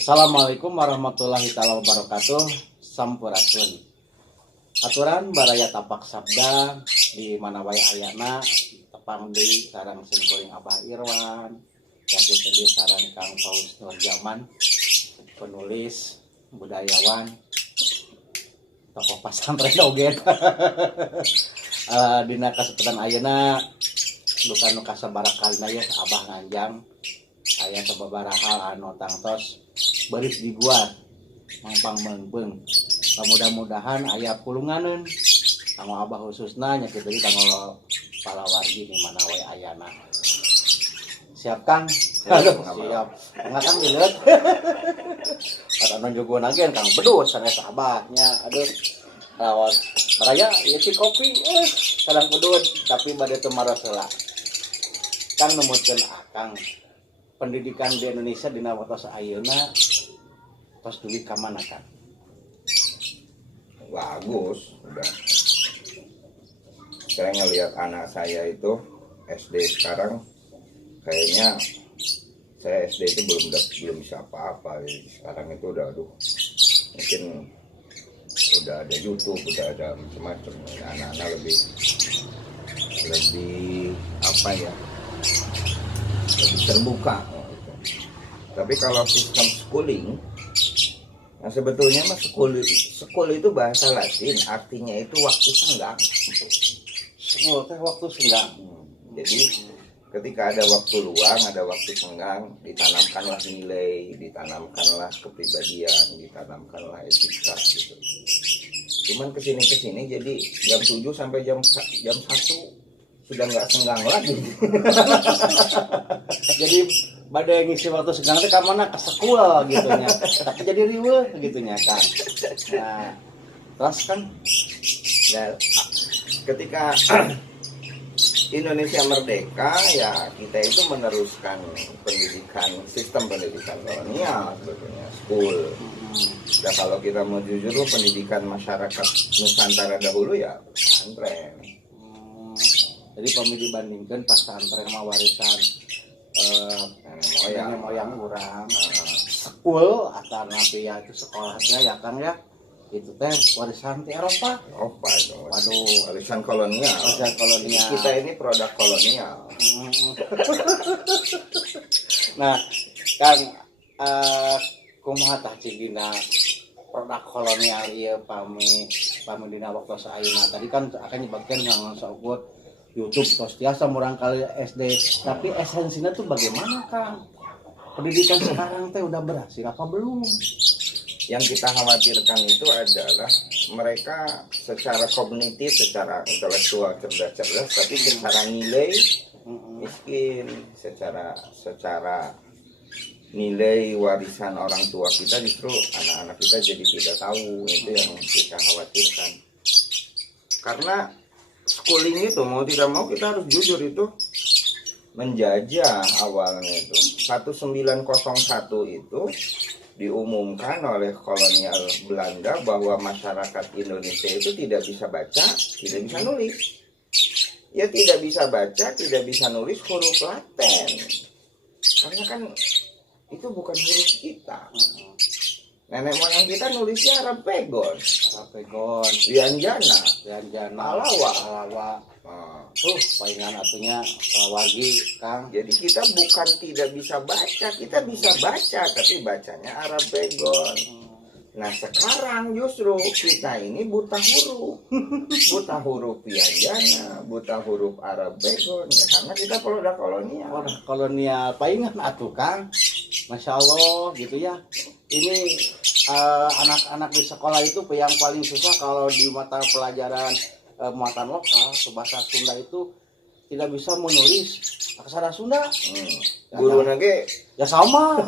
Assalamualaikum warahmatullahi wabarakatuh. Sampurasun. Aturan baraya tapak sabda di mana wae ayana tepang deui sareng singkuring Abah Irwan, yakin tadi sareng Kang Paus Nurjaman, penulis, budayawan, tokoh pasantren oge. Dina kasempatan ayeuna duka nu kasabarakana ya Abah nganjang aya sababaraha hal anu tangtos beris di gua mangpang meungpeung. Mudah-mudahan aya pulunganeun kanggo Abah khususna nya kitu deui kanggo palawargi di mana wae ayana. Siap Kang? Aduh, siap. Enggak Kang lihat. Ada nunjukeun agen Kang bedus sanes Abahnya. Aduh. Rawat baraya ieu si kopi sadang bedud tapi bade teu maros heula. Kang numutkeun akang pendidikan di Indonesia dina waktu ayeuna tos dugi ka mana Kang? Bagus, udah. Saya ngelihat anak saya itu SD sekarang kayaknya saya SD itu belum bisa apa-apa. Sekarang itu udah mungkin udah ada YouTube, udah ada macam-macam. Anak-anak lebih apa ya? Lebih terbuka. Tapi kalau sistem schooling, nah sebetulnya mah school itu bahasa Latin, artinya itu waktu senggang. School teh waktu senggang. Jadi ketika ada waktu luang, ada waktu senggang, ditanamkanlah nilai, ditanamkanlah kepribadian, ditanamkanlah etika gitu. Cuman kesini jadi jam 7 sampai jam 1 sudah nggak senggang lagi. Jadi badai ngisi waktu senggang teh ka mana? Ka sekolah gitu nya. Tapi jadi riweuh gitu nya Kang. Nah, terus kan Ketika Indonesia merdeka ya kita itu meneruskan sistem pendidikan kolonial sebetulnya school. Dan kalau kita mau jujur pendidikan masyarakat Nusantara dahulu ya pesantren. Jadi pami dibandingkan pesantren mah warisan nenek moyang urang. School atau nabi ya itu sekolahnya ya Kang ya. Itu teh warisan di Eropa. Itu. Waduh, Warisan kolonial. warisan kolonial. Kita ini produk kolonial. Nah, Kang kumaha tah cigina produk kolonial ieu pami dina waktu saeyeuna. Tadi kan akan nyebutkeun ngan saugut YouTube tos tiasa murang kali SD, tapi esensinya tuh bagaimana Kang? Pendidikan sekarang teh udah berhasil apa belum? Yang kita khawatirkan itu adalah mereka secara kognitif, secara intelektual cerdas, tapi secara nilai miskin, secara nilai warisan orang tua kita justru anak-anak kita jadi tidak tahu. Itu yang kita khawatirkan. Karena schooling itu mau tidak mau kita harus jujur itu menjajah awalnya itu 1901 itu diumumkan oleh kolonial Belanda bahwa masyarakat Indonesia itu tidak bisa baca, tidak bisa nulis. Ya tidak bisa baca, tidak bisa nulis huruf Latin. Karena kan itu bukan huruf kita. Nenek moyang kita nulisnya Arab Pegon, Wianjana, Alawa. Palingan atunya palawargi Kang. Jadi kita bukan tidak bisa baca, kita bisa baca, tapi bacanya Arab Pegon. Nah sekarang justru kita ini buta huruf Wianjana, buta huruf Arab Pegon, ya, karena kita produk kolonial. Produk kolonial, palingan atuh Kang. Masya Allah gitu ya. Ini anak-anak di sekolah itu yang paling susah kalau di mata pelajaran muatan lokal bahasa Sunda itu tidak bisa menulis aksara Sunda. Guru nage ya sama.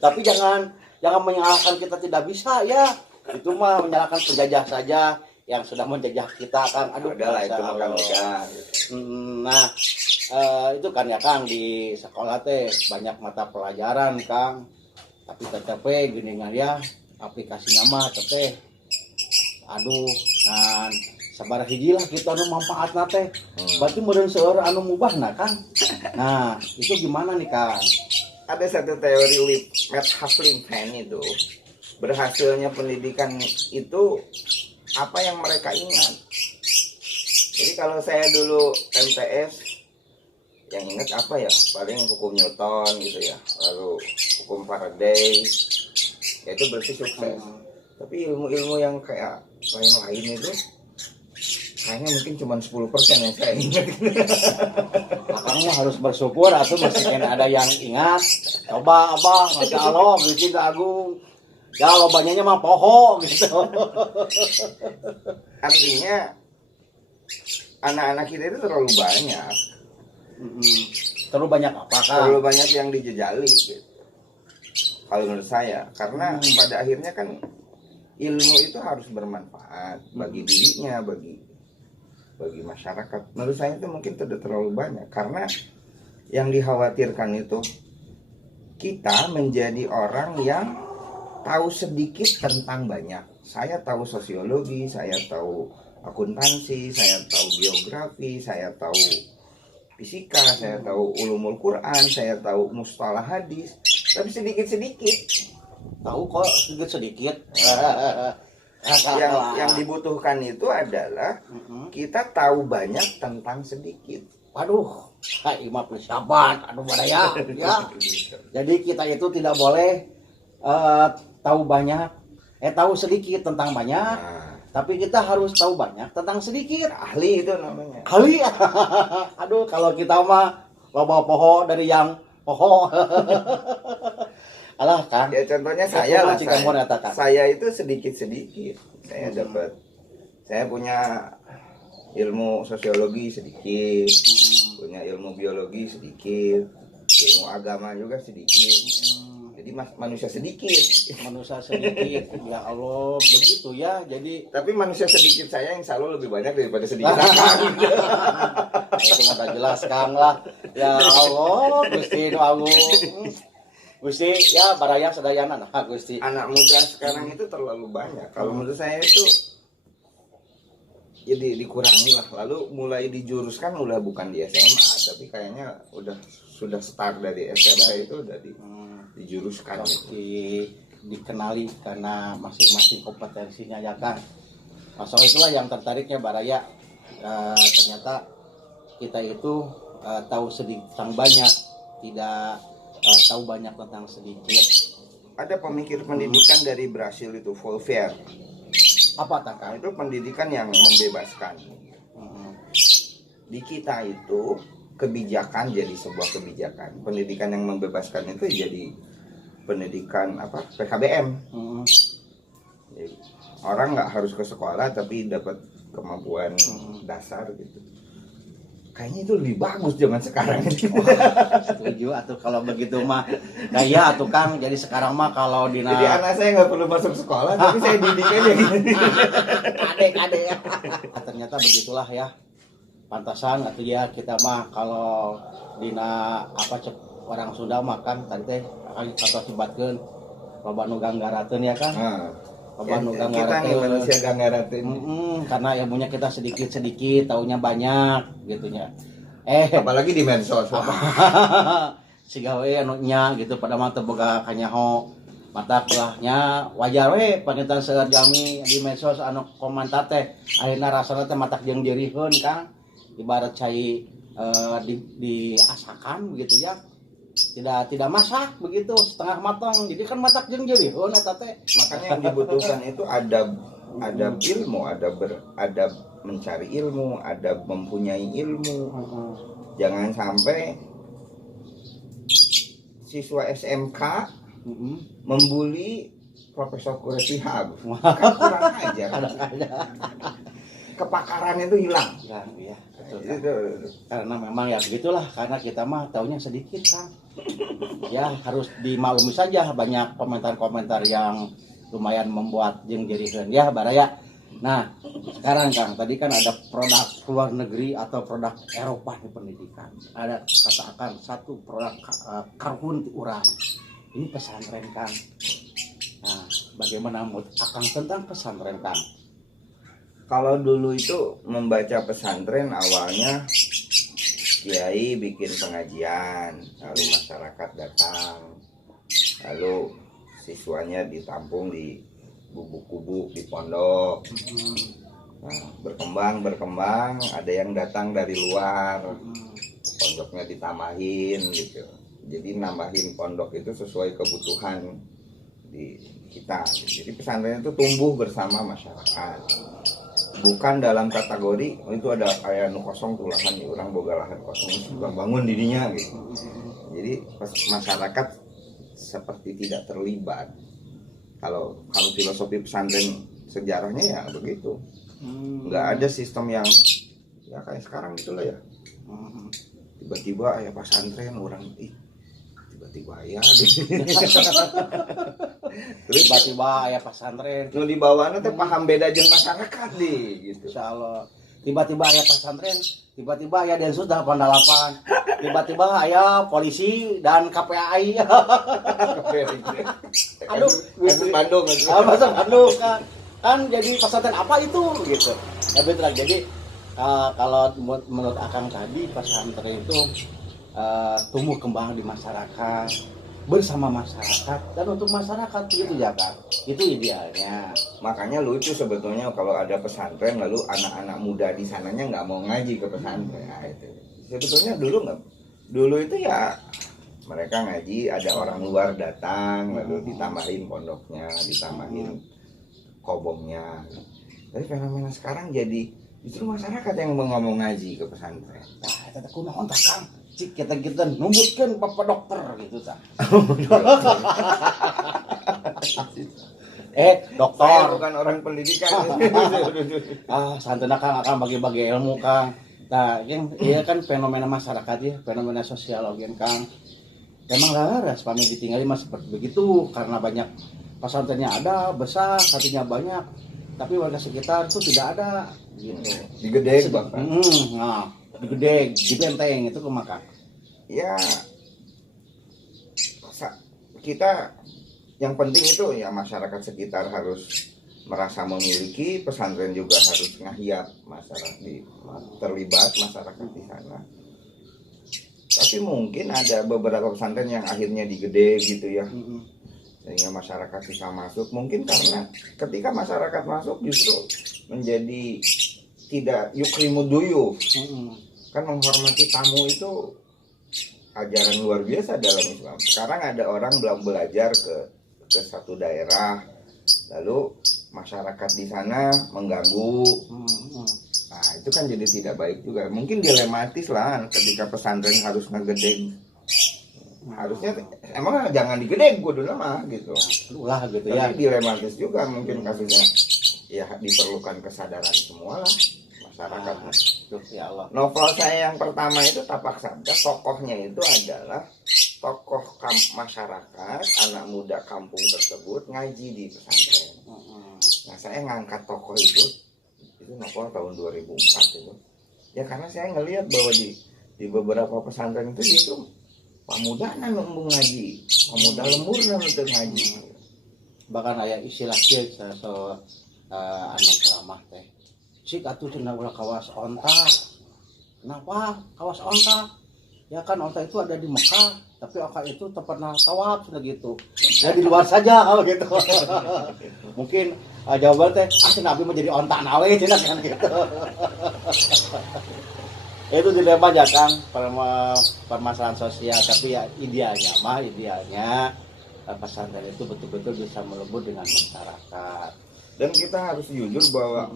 Tapi jangan menyalahkan kita tidak bisa ya. Itu mah menyalahkan penjajah saja yang sudah menjajah kita Kang. Aduh udahlah itu makan udah. Nah itu kan ya Kang di sekolah teh banyak mata pelajaran Kang. Tapi tetep gini ya aplikasinya mah tetep aduh kan sabar hiji lah kita anu manfaatna teh. Berarti meureun seueur anu mubahna Kang. Nah, itu gimana nih Kang? ada satu teori Matt Hasseltine itu, berhasilnya pendidikan itu apa yang mereka ingat. Jadi kalau saya dulu MTS, yang ingat apa ya, paling hukum Newton gitu ya, lalu hukum Faraday, ya itu berarti sukses. Tapi ilmu-ilmu yang kayak lain-lain itu kayaknya mungkin cuma 10% yang saya ingat. Akang mah harus bersyukur atau masih ada yang ingat. Coba abah, masya Allah, bikin agung. Ya lobanya mah poho gitu. Artinya anak-anak kita itu terlalu banyak. Terlalu banyak apa kan? Terlalu banyak yang dijejali gitu. Kalau menurut saya, karena pada akhirnya kan ilmu itu harus bermanfaat bagi dirinya, bagi masyarakat. Menurut saya itu mungkin tidak terlalu banyak, karena yang dikhawatirkan itu kita menjadi orang yang tahu sedikit tentang banyak. Saya tahu sosiologi, saya tahu akuntansi, saya tahu geografi, saya tahu fisika, saya tahu ulumul Quran, saya tahu mustalah hadis, tapi sedikit-sedikit. Tahu kok sedikit-sedikit. Yang dibutuhkan itu adalah kita tahu banyak tentang sedikit. Aduh, imam persahabat, aduh badaya. Ya. Jadi kita itu tidak boleh tahu banyak, tahu sedikit tentang banyak. Tapi kita harus tahu banyak tentang sedikit. Ahli itu namanya. Ahli. Aduh, kalau kita mah loba poho dari yang poho. Alah kan. Ya contohnya saya lah. Saya itu sedikit-sedikit. Saya dapat. Saya punya ilmu sosiologi sedikit. Punya ilmu biologi sedikit. Ilmu agama juga sedikit. Jadi manusia sedikit. Manusia sedikit. Ya Allah, begitu ya. Jadi tapi manusia sedikit saya yang selalu lebih banyak daripada sedikit Akang. Itu mah jelaskan lah. Ya Allah, Gusti Agung. Gusti, ya baraya sedayana nah Gusti. Anak muda sekarang itu terlalu banyak. Kalau menurut saya itu jadi dikurangi lah. Lalu mulai dijuruskan udah bukan di SMA, tapi kayaknya sudah start dari SMP itu udah dijuruskan. Dikenali karena masing-masing kompetensinya ya kan. Masalah itulah yang tertariknya baraya. Ternyata kita itu tahu sedikit tentang banyak, tidak tahu banyak tentang sedikit. Ada pemikir pendidikan dari Brasil itu Voltaire. Apa tak? Itu pendidikan yang membebaskan. Di kita itu kebijakan jadi sebuah kebijakan. Pendidikan yang membebaskan itu jadi pendidikan apa? PKBM. Jadi, orang nggak harus ke sekolah tapi dapat kemampuan dasar gitu. Kayaknya itu lebih bagus zaman sekarang ini. Setuju atau kalau begitu mah gaya atau Kang. Jadi sekarang mah kalau dina jadi anak saya nggak perlu masuk sekolah tapi saya didik aja gitu. Adek ya. Ternyata begitulah ya. Pantasan atau ya kita mah kalau dina orang Sunda makan tadi teh kata sibatkeun loba nu ganggarateun ya kan. Kita nih manusia ganggarateun. Karena ilmunya kita sedikit-sedikit, taunya banyak gitunya. Apalagi di medsos. Si gawe anu nya gitu pada mah teu boga kanyaho. Matak lahnya wajar we pangitan seueur jami di medsos anu komentar teh akhirna rasana teh matak jeung dirieun Kang. Ibarat cai diasakan begitu ya. Tidak masak begitu setengah matang, jadi kan matak jeung jeurieun eta teh. Makanya yang dibutuhkan itu adab ilmu, adab mencari ilmu, adab mempunyai ilmu. Jangan sampai siswa SMK membuli Profesor Kuretihab. Kan kurang aja. Kepakarannya itu hilang. Ya, betul. Karena memang ya begitulah, karena kita mah taunya sedikit Kang. Ya harus dimaklumi saja banyak komentar-komentar yang lumayan membuat jeung jerieun ya baraya. Nah, sekarang Kang, tadi kan ada produk luar negeri atau produk Eropa di pendidikan. Ada katakan satu produk karhun ti urang. Ini pesantren Kang. Nah, bagaimana menurut Akang tentang pesantren Kang? Kalau dulu itu membaca pesantren awalnya kiai bikin pengajian, lalu masyarakat datang, lalu siswanya ditampung di gubuk-gubuk di pondok. Nah, berkembang, ada yang datang dari luar, pondoknya ditambahin gitu. Jadi nambahin pondok itu sesuai kebutuhan di kita. Jadi pesantren itu tumbuh bersama masyarakat. Bukan dalam kategori itu ada aya nu kosong tuh lahan di orang boga lahan kosong bangun dirinya gitu. Jadi masyarakat seperti tidak terlibat. Kalau filosofi pesantren sejarahnya ya begitu. Nggak ada sistem yang ya kayak sekarang gitulah ya. Tiba-tiba ya pesantren orang tiba-tiba ya gitu. Terus Tiba-tiba aya pesantren. nu dibawahna teh paham beda jeung masyarakat deh gitu. Insyaallah. Tiba-tiba aya pesantren, tiba-tiba aya Densus 88. Tiba-tiba aya polisi dan KPAI. Aduh, Kasus Bandung masa Bandung kan jadi pesantren apa itu gitu. Tapi terang jadi kalau menurut Akang tadi pesantren itu tumbuh kembang di masyarakat, bersama masyarakat dan untuk masyarakat gitu ya kan. Itu idealnya. Makanya lucu sebetulnya kalau ada pesantren lalu anak-anak muda di sananya nggak mau ngaji ke pesantren. Nah, itu sebetulnya dulu itu ya mereka ngaji, ada orang luar datang lalu ditambahin pondoknya, ditambahin kobongnya. Tapi fenomena sekarang jadi justru masyarakat yang mau ngomong ngaji ke pesantren. Nah, eta teh kunaon tah Kang? Cik kita numbutkeun Bapak dokter gitu tah. Dokter. Saya bukan orang pendidikan. Santuna Kang akan bagi-bagi ilmu Kang. Nah, yang iya kan fenomena masyarakat ya, fenomena sosial ogen Kang. Emang laras pamit ditinggali mah seperti begitu karena banyak pesantrennya ada besar, satunya banyak, tapi warga sekitar itu tidak ada gitu. Digedeg bahkan. Nah, digedeg, dibenteng itu kemaka. Ya kita yang penting itu ya masyarakat sekitar harus merasa memiliki, pesantren juga harus ngahiat masyarakat terlibat masyarakat di sana. Tapi mungkin ada beberapa pesantren yang akhirnya digede gitu ya, sehingga masyarakat bisa masuk. Mungkin karena ketika masyarakat masuk justru menjadi tidak yukrimu duyuf. Kan menghormati tamu itu ajaran luar biasa dalam Islam. Sekarang ada orang belum belajar ke satu daerah, lalu masyarakat di sana mengganggu. Nah itu kan jadi tidak baik juga. Mungkin dilematis lah ketika pesantren harus ngegedeng. Harusnya emang jangan digedeng kudu mah gitu. Lah gitu Tapi ya. dilematis juga mungkin kasusnya. Ya diperlukan kesadaran semua lah masyarakat. Ya Allah. Novel saya yang pertama itu Tapak Sabda, tokohnya itu adalah tokoh masyarakat, anak muda kampung tersebut ngaji di pesantren. Nah saya ngangkat tokoh itu novel tahun 2004 itu. Ya karena saya ngelihat bahwa di beberapa pesantren itu pemuda nembung ngaji, pemuda lembur untuk ngaji. Bahkan aya istilah kieu anu ceramah teh. Sik atuh cenah ulah kawas onta. Kenapa kawas onta? Ya kan onta itu ada di Mekah, tapi onta itu pernah tawaf sudah gitu. Ya di luar saja kalau gitu. Mungkin jawaban teh Nabi mau jadi onta nawe cenah kan gitu. Itu dilema aja Kang permasalahan sosial, tapi ya idealnya pesantren itu betul-betul bisa melebur dengan masyarakat. Dan kita harus jujur bahwa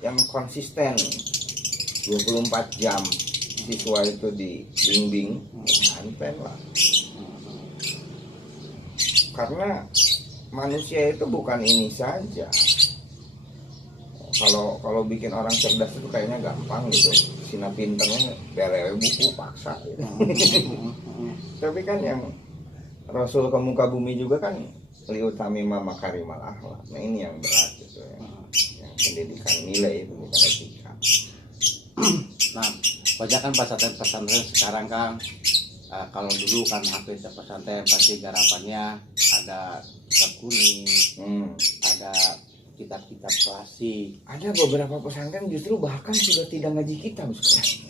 yang konsisten 24 jam siswa itu dibimbing pesantren lah. Karena manusia itu bukan ini saja. Kalau bikin orang cerdas itu kayaknya gampang gitu. Sina pinternya belewe buku paksa gitu. Tapi kan yang Rasul ke muka bumi juga kan liutami makarimal akhlak. Nah ini yang berat gitu ya. Yang pendidikan nilai, pendidikan etika. Nah, bajakan pesantren sekarang Kang, kalau dulu kan hampir pesantren pasti garapannya ada ikat kuning, ada kitab-kitab klasik. Ada beberapa pesantren justru bahkan sudah tidak ngaji kitab sekarang.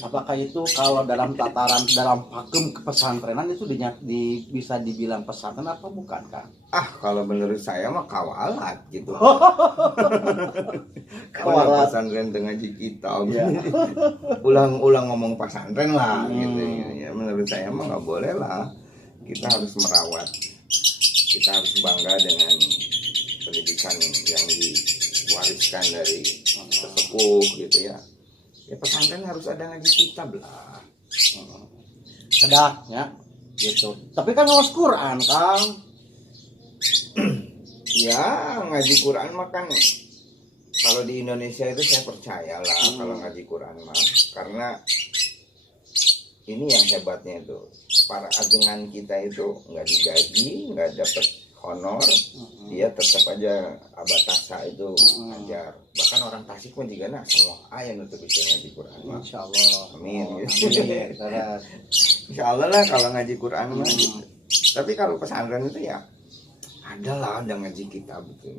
Apakah itu kalau dalam tataran dalam pakem kepesantrenan itu bisa dibilang pesantren apa bukan, Kang? Kalau menurut saya mah kawalat gitu. Kawalat. Pesantren dengan ngaji kitab. Ya. Ulang-ulang ngomong pesantren lah gitu. Hmm. Ya, menurut saya mah nggak boleh lah. Kita harus merawat. Kita harus bangga dengan pendidikan yang diwariskan dari sesepuh gitu ya. Ya pesantren harus ada ngaji kitab lah. Ada ya gitu. Tapi kan ngawas Quran, Kang. Ya ngaji Quran mah kan kalau di Indonesia itu saya percaya lah kalau ngaji Quran mah, karena ini yang hebatnya itu para ajengan kita itu nggak digaji, nggak dapat honor, dia tetap aja abatasa itu ngajar. Bahkan orang Tasik pun juga semua ayat untuk bisa ngaji Quran mah. Insya Allah. Amin. Amin. Insya Allah lah kalau ngaji Quran mah gitu. Tapi kalau pesantren itu ya ada ngaji kitab gitu.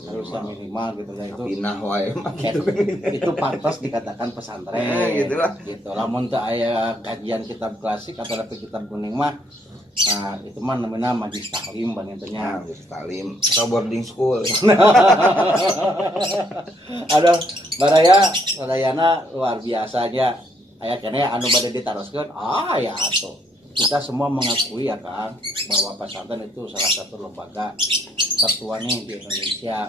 Harusnya minimal gitu lah itu. Pinah wae mah gitu. Itu pantas dikatakan pesantren. Gitu lah. Gitu. Lamun teu aya kajian kitab klasik atau dapet kitab kuning mah, nah itu mah namanya majlis taklim bangetnya. Majlis taklim atau boarding school. Aduh, barayana luar biasanya. Aya keneh anu bade ditaroskeun. Ya atuh. Kita semua mengakui ya kan bahwa pesantren itu salah satu lembaga tertua nih di Indonesia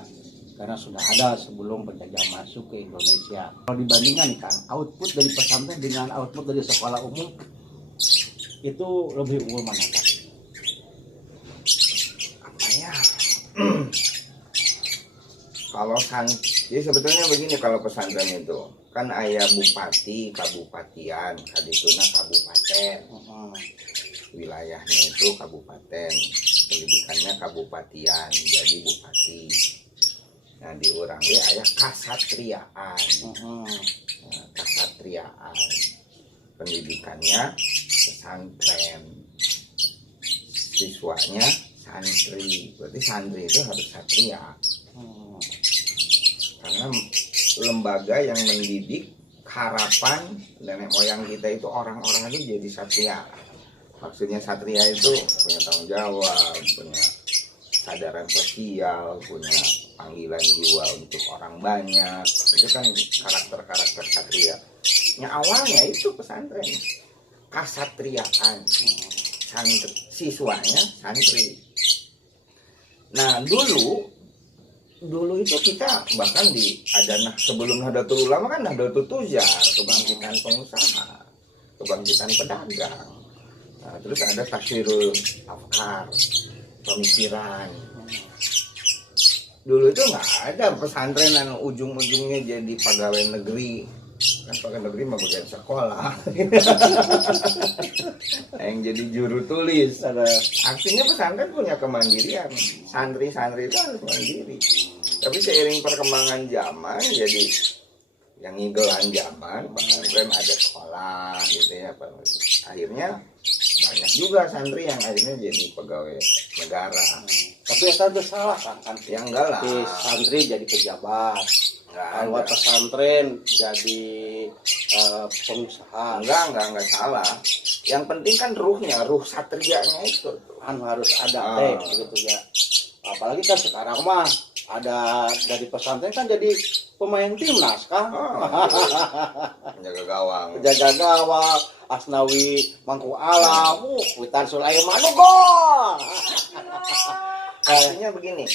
karena sudah ada sebelum penjajah masuk ke Indonesia. Kalau dibandingkan kan output dari pesantren dengan output dari sekolah umum itu lebih unggul mana, Kang? Apa ya? Kalau jadi sebetulnya begini, kalau pesantren itu kan ayah bupati, kabupatian, kadituna kabupaten, wilayahnya itu kabupaten, pendidikannya kabupatian, jadi bupati. Nah di urang ge ayah kasatriaan, kasatriaan, pendidikannya pesantren, siswanya santri, berarti santri itu harus satria. Karena lembaga yang mendidik harapan nenek moyang kita itu orang-orang itu jadi satria. Maksudnya satria itu punya tanggung jawab, punya kesadaran sosial, punya panggilan jiwa untuk orang banyak. Itu kan karakter-karakter satria. Awalnya itu pesantren kasatriaan, santri, siswanya santri. Nah dulu itu kita bahkan sebelum Nahdlatul Ulama kan Nahdlatul Tujar, kebangkitan pengusaha, kebangkitan pedagang. Nah, terus ada taswirul afkar, pemikiran. Dulu itu nggak ada pesantren yang ujung-ujungnya jadi pegawai negeri. Kan pegawai negeri mah bagian sekolah. Yang jadi juru tulis. Artinya pesantren punya kemandirian. Santri-santri itu harus mandiri. Tapi seiring perkembangan zaman, jadi yang ngigelan zaman, pesantren ada sekolah gitu ya. Akhirnya banyak juga santri yang akhirnya jadi pegawai negara. Tapi itu udah salah kan? Ya enggak lah. Santri jadi pejabat. Lewat pesantren jadi pengusaha. Enggak salah. Yang penting kan ruhnya, ruh satrianya itu kan harus ada gitu ya. Apalagi kan sekarang mah ada dari pesantren kan jadi pemain timnas kan. Penjaga gawang. Penjaga gawang, Asnawi Mangku Alam, Witan Sulaiman gol. Artinya begini,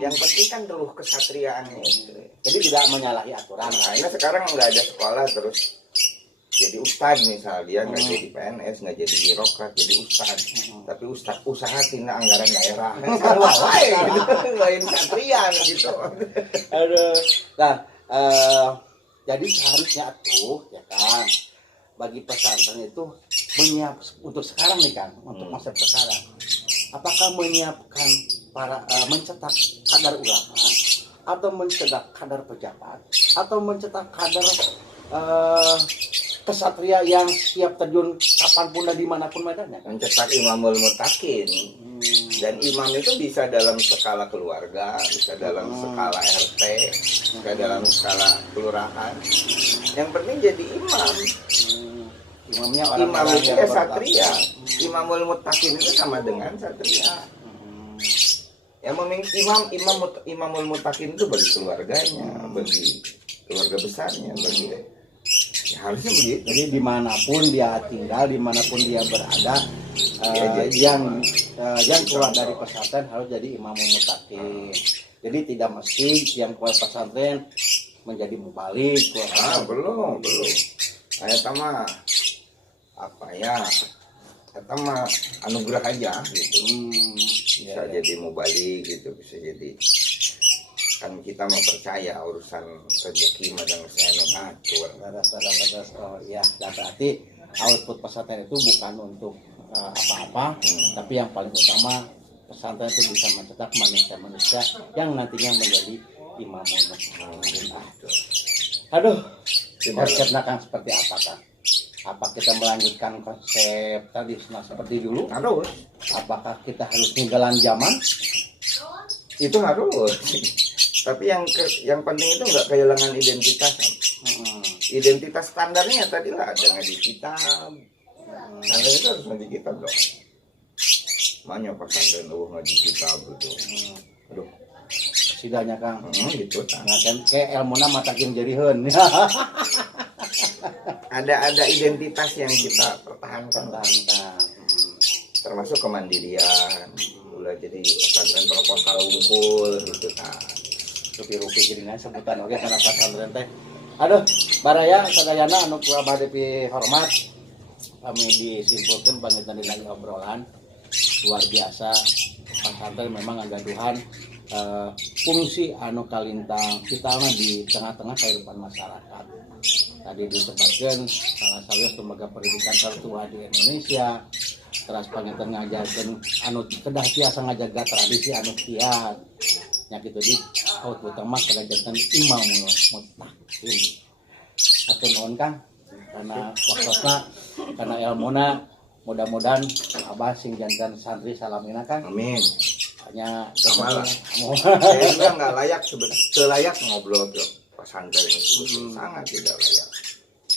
yang penting kan ruh kesatriaannya itu. Jadi tidak menyalahi aturan. Nah, ini sekarang nggak ada sekolah terus jadi ustad misalnya, dia nggak jadi PNS, nggak jadi birokrat, jadi ustad. Tapi ustad usaha tina anggaran daerah. Lain satrian gitu. Aduh. Nah, jadi seharusnya tuh ya kan bagi pesantren itu untuk sekarang nih kan, untuk masa sekarang. Apakah menyiapkan mencetak kadar ulama atau mencetak kadar pejabat atau mencetak kadar kesatria yang siap terjun kapanpun dan dimanapun medannya? Mencetak imamul mutakin. Dan imam itu bisa dalam skala keluarga, bisa dalam skala RT, bisa dalam skala kelurahan. Yang penting jadi imam. Imamnya Imam itu yang ya bertakwa. satria. Imamul muttaqin itu sama dengan satria. Yang memiliki imamul muttaqin itu bagi keluarganya, bagi keluarga besarnya, bagi ya, harusnya begitu. Jadi dimanapun dia tinggal, dimanapun dia berada, yang keluar dari pesantren harus jadi imamul muttaqin. Jadi tidak mesti yang keluar pesantren menjadi mubalik. Belum. Saya tama apa ya? Kata mah anugerah aja gitu. Bisa jadi mubalik gitu, bisa jadi kan kita mau percaya urusan rezeki madang saya ngatur. Terus, oh ya, dan berarti output pesantren itu bukan untuk apa-apa, tapi yang paling utama pesantren itu bisa mencetak manusia-manusia yang nantinya menjadi imam. Aduh, konsepnya kan seperti apa kan? Apa kita melanjutkan konsep tadi seperti dulu? Harus. Apakah kita harus ninggalan zaman? Itu harus. Tapi yang penting itu nggak kehilangan identitas. Identitas standarnya tadi lah ada ngaji kitab. Standar itu harus ngaji kitab dong. Mana pesantren ngaji kitab gitu. Aduh. Sidanya Kang. Gitu. Nah, kan kayak ilmuna matakin jadiheun. Ada identitas yang kita pertahankan. Termasuk kemandirian. Mulai jadi pesantren proposal unggul gitu kan. Rupi-rupi jadinya sebutan oke karena pesantren teh. Aduh, baraya sadayana anu kula bade hormat. Kami disimpulkan pangitan lagi obrolan luar biasa. Pesantren memang agaduhan fungsi anu kalintang kita di tengah-tengah kehidupan masyarakat. Tadi disebutkan salah satu lembaga pendidikan tertua di Indonesia. Terus pangitan ngajarkan anu kedah tiasa ngajaga tradisi anu kiat. Nya kitu di output mah kerajaan imam muttaqin. Atur nuhun Kang karena waktosna karena ilmuna mudah-mudahan Abah sing jantan santri salamina Kang. Amin. Hanya Sama lah. Saya nggak layak layak ngobrol ke pesantren ini sangat tidak layak.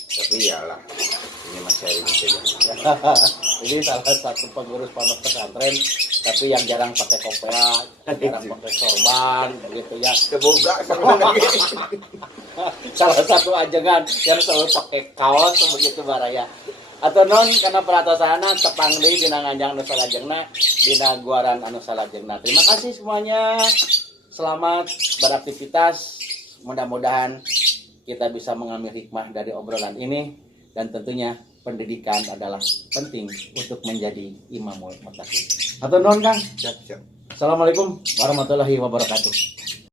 Tapi iyalah ini mas sharing saja. Ini salah satu pengurus pondok pesantren tapi yang jarang pakai kopea, jarang pakai sorban begitu ya. Keboga sebenarnya. Salah satu ajengan yang selalu pakai kaos begitu baraya. Atau non karena peratosana tepang deui dina nganjang nu salajengna dina guaran anu salajengna. Terima kasih semuanya. Selamat beraktivitas. Mudah-mudahan kita bisa mengambil hikmah dari obrolan ini dan tentunya pendidikan adalah penting untuk menjadi imamul muttaqin. Atau non Kang. Siap. Assalamualaikum warahmatullahi wabarakatuh.